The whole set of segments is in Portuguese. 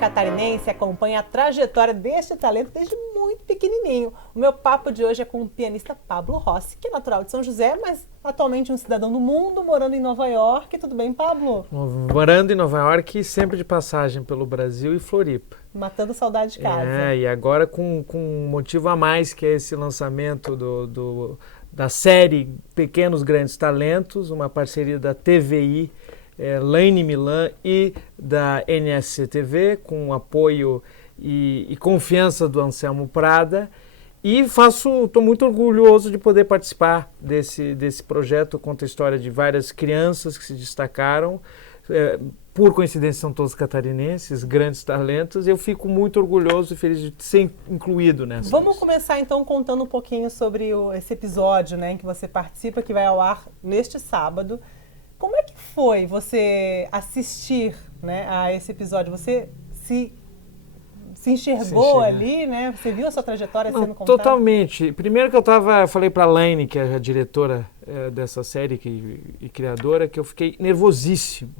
catarinense acompanha a trajetória deste talento desde muito pequenininho. O meu papo de hoje é com o pianista Pablo Rossi, que é natural de São José, mas atualmente um cidadão do mundo, morando em Nova York. Tudo bem, Pablo? Morando em Nova York, sempre de passagem pelo Brasil e Floripa. Matando saudade de casa. E agora com um motivo a mais, que é esse lançamento da série Pequenos Grandes Talentos, uma parceria da TVI, Laine Milan e da NSC-TV, com apoio e confiança do Anselmo Prada. E estou muito orgulhoso de poder participar desse projeto. Conta a história de várias crianças que se destacaram. Por coincidência, são todos catarinenses, grandes talentos. Eu fico muito orgulhoso e feliz de ser incluído nessa. Vamos começar então contando um pouquinho sobre esse episódio, né, em que você participa, que vai ao ar neste sábado. Como é que foi você assistir, né, a esse episódio? Você se enxergou ali, né? Você viu a sua trajetória sendo contada? Totalmente. Primeiro que eu falei para a Laine, que é a diretora dessa série e criadora, que eu fiquei nervosíssimo.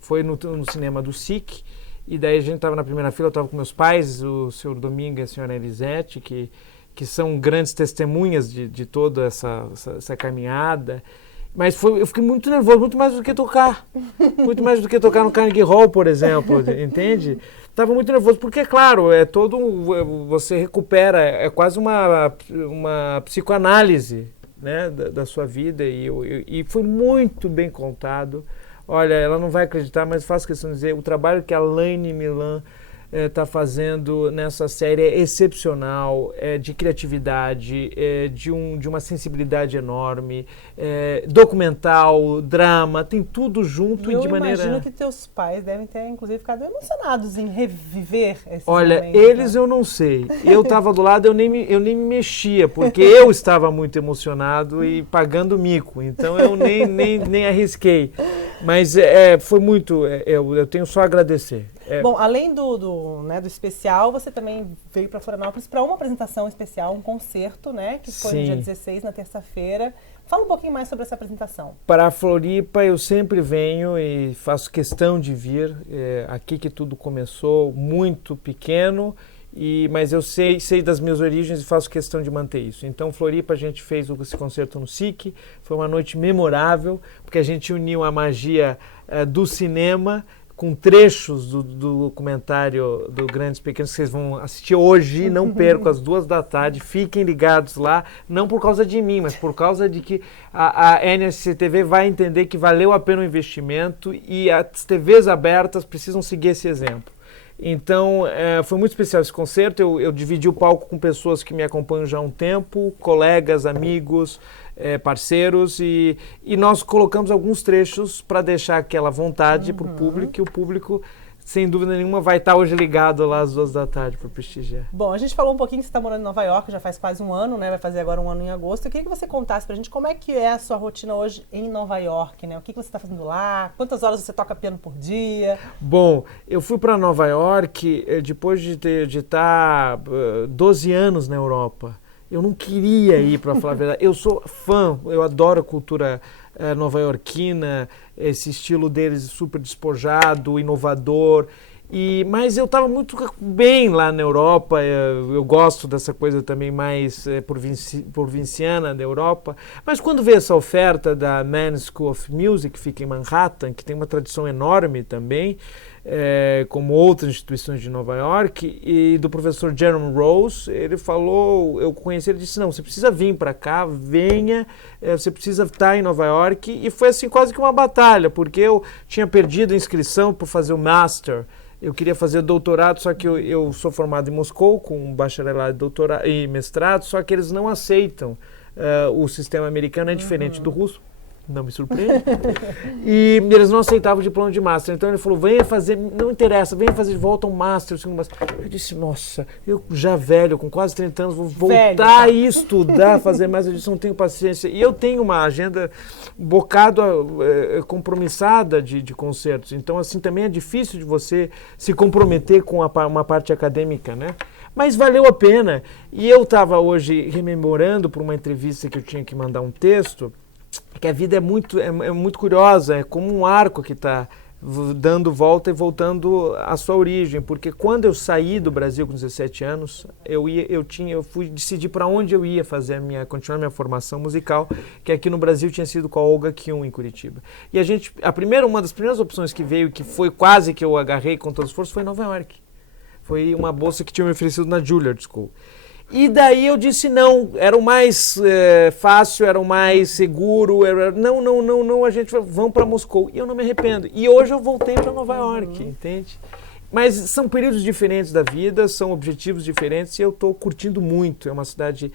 Foi no cinema do SIC, e daí a gente estava na primeira fila, eu estava com meus pais, o senhor Domingo e a senhora Elisete, que são grandes testemunhas de toda essa caminhada. Mas eu fiquei muito nervoso, muito mais do que tocar. Muito mais do que tocar no Carnegie Hall, por exemplo, entende? Estava muito nervoso, porque, claro, você recupera, é quase uma psicoanálise, né, da sua vida, e foi muito bem contado. Olha, ela não vai acreditar, mas faço questão de dizer, o trabalho que a Laine Milan está fazendo nessa série é excepcional, de criatividade, de uma sensibilidade enorme, documental, drama, tem tudo junto e de maneira... Eu imagino que teus pais devem ter, inclusive, ficado emocionados em reviver esses Olha, momentos. eles eu não sei. Eu estava do lado, eu nem me mexia, porque eu estava muito emocionado e pagando mico, então eu nem arrisquei. Mas foi muito, eu tenho só a agradecer. Bom, além do especial, você também veio para Florianópolis para uma apresentação especial, um concerto, né? Que foi no dia 16, na terça-feira. Fala um pouquinho mais sobre essa apresentação. Para a Floripa eu sempre venho e faço questão de vir. Aqui que tudo começou, muito pequeno, mas eu sei das minhas origens e faço questão de manter isso. Então, Floripa, a gente fez esse concerto no SIC, foi uma noite memorável, porque a gente uniu a magia do cinema com trechos do documentário do Grandes Pequenos, que vocês vão assistir hoje, não percam, às 2h, fiquem ligados lá, não por causa de mim, mas por causa de que a NSC-TV vai entender que valeu a pena o investimento e as TVs abertas precisam seguir esse exemplo. Então, foi muito especial esse concerto. Eu dividi o palco com pessoas que me acompanham já há um tempo, colegas, amigos, parceiros, e nós colocamos alguns trechos para deixar aquela vontade para o público, e o público, sem dúvida nenhuma, vai estar hoje ligado lá às 2h para prestigiar. Bom, a gente falou um pouquinho que você está morando em Nova York, já faz quase um ano, né? Vai fazer agora um ano em agosto. Eu queria que você contasse para a gente como é que é a sua rotina hoje em Nova York, né? O que você está fazendo lá? Quantas horas você toca piano por dia? Bom, eu fui para Nova York depois de estar 12 anos na Europa. Eu não queria ir, para falar a verdade. Eu sou fã, eu adoro a cultura nova-iorquina, esse estilo deles super despojado, inovador. Mas eu estava muito bem lá na Europa, eu gosto dessa coisa também mais provinciana da Europa. Mas quando veio essa oferta da Mann School of Music, que fica em Manhattan, que tem uma tradição enorme também, como outras instituições de Nova York, e do professor Jerome Rose, ele falou, eu conheci, ele disse, não, você precisa vir para cá, venha, você precisa estar em Nova York, e foi assim quase que uma batalha, porque eu tinha perdido a inscrição para fazer o Master, eu queria fazer doutorado, só que eu sou formado em Moscou, com bacharelado e mestrado, só que eles não aceitam, o sistema americano é diferente do russo, não me surpreende. E eles não aceitavam o diploma de Master. Então ele falou, venha fazer, não interessa, venha fazer de volta um Master, o segundo Master. Eu disse, nossa, eu já velho, com quase 30 anos, vou voltar a estudar, fazer mais. Eu disse, não tenho paciência. E eu tenho uma agenda um bocado compromissada de concertos. Então, assim, também é difícil de você se comprometer com uma parte acadêmica, né? Mas valeu a pena. E eu estava hoje rememorando por uma entrevista que eu tinha que mandar um texto, que a vida é muito curiosa, é como um arco que está dando volta e voltando à sua origem, porque quando eu saí do Brasil com 17 anos, eu fui decidir para onde eu ia fazer continuar minha formação musical, que aqui no Brasil tinha sido com a Olga Kyun, em Curitiba. E uma das primeiras opções que veio, que foi quase que eu agarrei com todo esforço, foi Nova York. Foi uma bolsa que tinha me oferecido na Juilliard School. E daí eu disse não, era o mais fácil, era o mais seguro, não, a gente vamos para Moscou. E eu não me arrependo. E hoje eu voltei para Nova York, entende? Mas são períodos diferentes da vida, são objetivos diferentes e eu estou curtindo muito. É uma cidade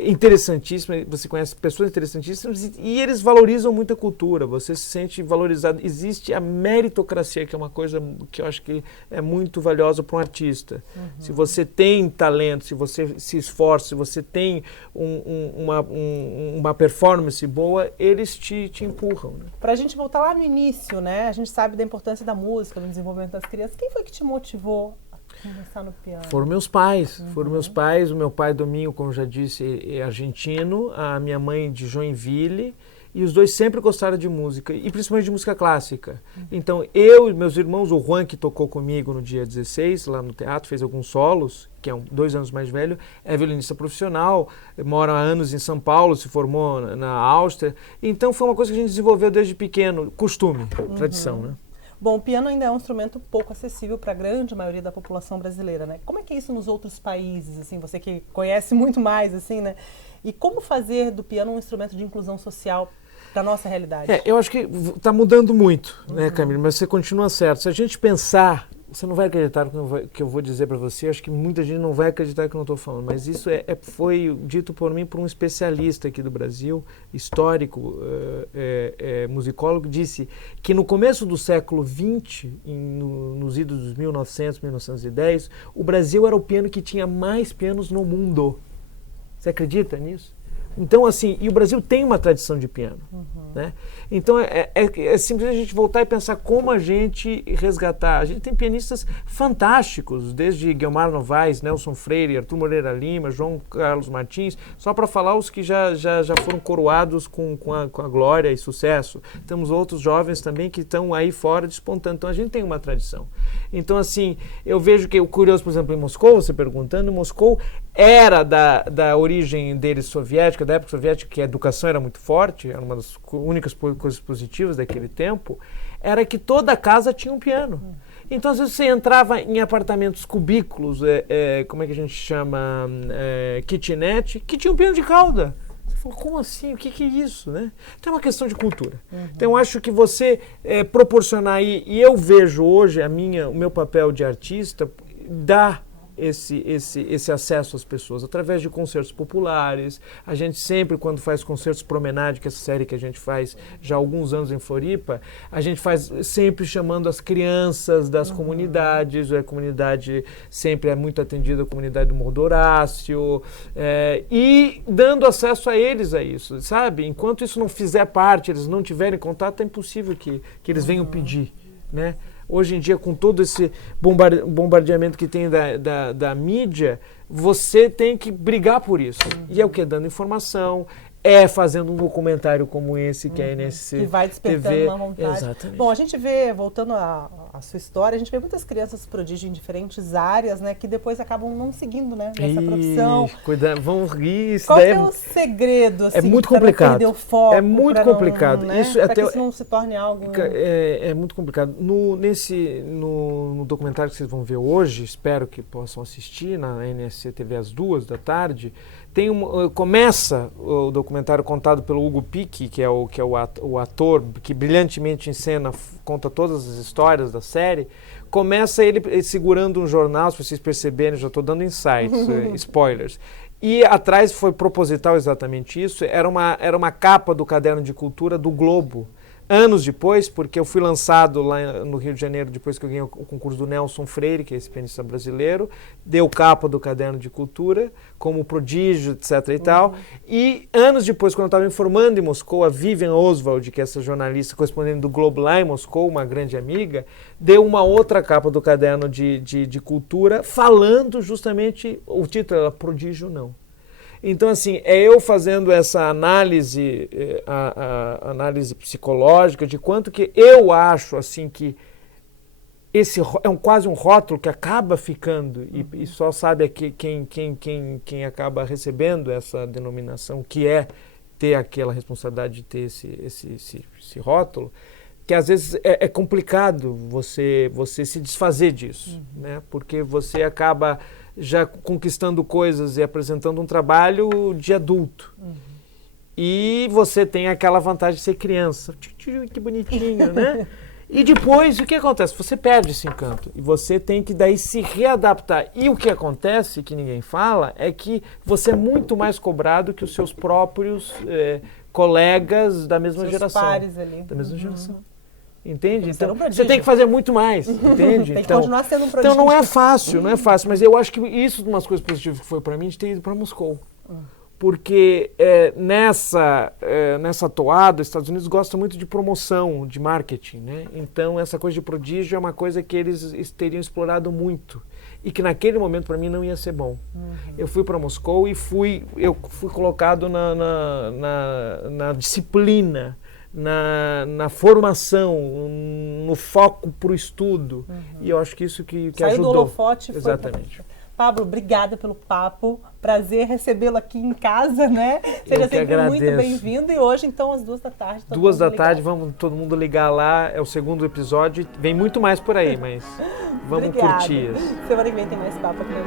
interessantíssima, você conhece pessoas interessantíssimas e eles valorizam muito a cultura, você se sente valorizado. Existe a meritocracia, que é uma coisa que eu acho que é muito valiosa para um artista. Se você tem talento, se você se esforça, se você tem uma performance boa, eles te empurram. Né? Para a gente voltar lá no início, né? A gente sabe da importância da música, do desenvolvimento das crianças. Quem foi que te motivou começar no piano? Foram meus pais. O meu pai, Domingo, como já disse, é argentino, a minha mãe de Joinville, e os dois sempre gostaram de música, e principalmente de música clássica. Então, eu e meus irmãos, o Juan, que tocou comigo no dia 16, lá no teatro, fez alguns solos, que é 2 anos mais velho, é violinista profissional, mora há anos em São Paulo, se formou na Áustria. Então, foi uma coisa que a gente desenvolveu desde pequeno, costume, tradição, né? Bom, o piano ainda é um instrumento pouco acessível para a grande maioria da população brasileira, né? Como é que é isso nos outros países, assim, você que conhece muito mais, assim, né? E como fazer do piano um instrumento de inclusão social para a nossa realidade? Eu acho que está mudando muito, né, Camila? Mas você continua certo. Se a gente pensar, você não vai acreditar no que eu vou dizer para você, acho que muita gente não vai acreditar no que eu não estou falando, mas isso foi dito por mim por um especialista aqui do Brasil, histórico, musicólogo, disse que no começo do século XX, nos idos dos 1900, 1910, o Brasil era o piano que tinha mais pianos no mundo. Você acredita nisso? Então, assim, e o Brasil tem uma tradição de piano, né? Então, é simples a gente voltar e pensar como a gente resgatar. A gente tem pianistas fantásticos, desde Guilmar Novaes, Nelson Freire, Arthur Moreira Lima, João Carlos Martins, só para falar os que já foram coroados com a glória e sucesso. Temos outros jovens também que estão aí fora despontando. Então, a gente tem uma tradição. Então, assim, eu vejo que o curioso, por exemplo, em Moscou, você perguntando, Moscou era da origem deles soviética, da época soviética, que a educação era muito forte, era uma das únicas coisas positivas daquele tempo, era que toda casa tinha um piano. Então, às vezes, você entrava em apartamentos cubículos, como é que a gente chama, kitnet, que tinha um piano de cauda. Você falou, como assim? O que é isso? Né? Então, é uma questão de cultura. Então, eu acho que você proporcionar, e eu vejo hoje o meu papel de artista, dar esse acesso às pessoas através de concertos populares. A gente sempre, quando faz concertos promenade, que é essa série que a gente faz já há alguns anos em Floripa, a gente faz sempre chamando as crianças das comunidades. A comunidade sempre é muito atendida, a comunidade do Morro do Horácio, e dando acesso a eles a isso, sabe? Enquanto isso não fizer parte, eles não tiverem contato, é impossível que eles venham pedir, né? Hoje em dia, com todo esse bombardeamento que tem da mídia, você tem que brigar por isso. E é o que? Dando informação, fazendo um documentário como esse, que é a NSC que vai despertando TV. uma vontade. Exatamente. Bom, a gente vê, voltando à sua história, a gente vê muitas crianças prodígio em diferentes áreas, né, que depois acabam não seguindo, né, nessa profissão. Cuidado, vamos rir. Qual é o segredo, assim, é muito para complicado. não perder o foco? É muito complicado. Não, né, para que isso não se torne algo... É muito complicado. No documentário que vocês vão ver hoje, espero que possam assistir na NSC TV às 14h, começa o documentário contado pelo Hugo Pique, que é o ator que brilhantemente encena, conta todas as histórias da série. Começa ele segurando um jornal, se vocês perceberem, já estou dando insights, spoilers. E atrás foi proposital exatamente isso, era uma capa do caderno de cultura do Globo. Anos depois, porque eu fui lançado lá no Rio de Janeiro, depois que eu ganhei o concurso do Nelson Freire, que é esse pianista brasileiro, deu capa do caderno de cultura, como prodígio, etc. e tal. E anos depois, quando eu estava me formando em Moscou, a Vivian Oswald, que é essa jornalista correspondente do Globo lá em Moscou, uma grande amiga, deu uma outra capa do caderno de cultura, falando justamente, o título era Prodígio Não. Então, assim, é eu fazendo essa análise, a análise psicológica de quanto que eu acho, assim, que esse é quase um rótulo que acaba ficando e só sabe aqui quem acaba recebendo essa denominação, que é ter aquela responsabilidade de ter esse rótulo, que às vezes é complicado você se desfazer disso, né? Porque você acaba já conquistando coisas e apresentando um trabalho de adulto. E você tem aquela vantagem de ser criança. Que bonitinho, né? E depois, o que acontece? Você perde esse encanto. E você tem que daí se readaptar. E o que acontece, que ninguém fala, é que você é muito mais cobrado que os seus próprios colegas da mesma geração. Pares ali. Da mesma geração. Entende? Então, você tem que fazer muito mais, entende? Tem que continuar sendo um prodígio. Então não é fácil, mas eu acho que isso é umas coisas positivas que foi para mim de ter ido para Moscou. Porque nessa toada, os Estados Unidos gostam muito de promoção, de marketing, né? Então essa coisa de prodígio é uma coisa que eles teriam explorado muito e que naquele momento para mim não ia ser bom. Eu fui para Moscou e eu fui colocado na disciplina, na formação, no foco para o estudo. E eu acho que isso que Saiu ajudou. Do holofote. Exatamente. Pablo, obrigada pelo papo. Prazer recebê-lo aqui em casa, né? Seja sempre muito bem-vindo. E hoje, então, às 2 da tarde. 2 da tarde, vamos todo mundo ligar lá. É o 2º episódio. Vem muito mais por aí, mas vamos curtir isso. Semana que vem tem mais papo aqui na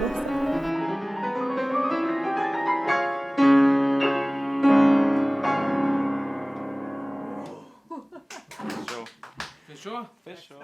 Fechou? Fechou.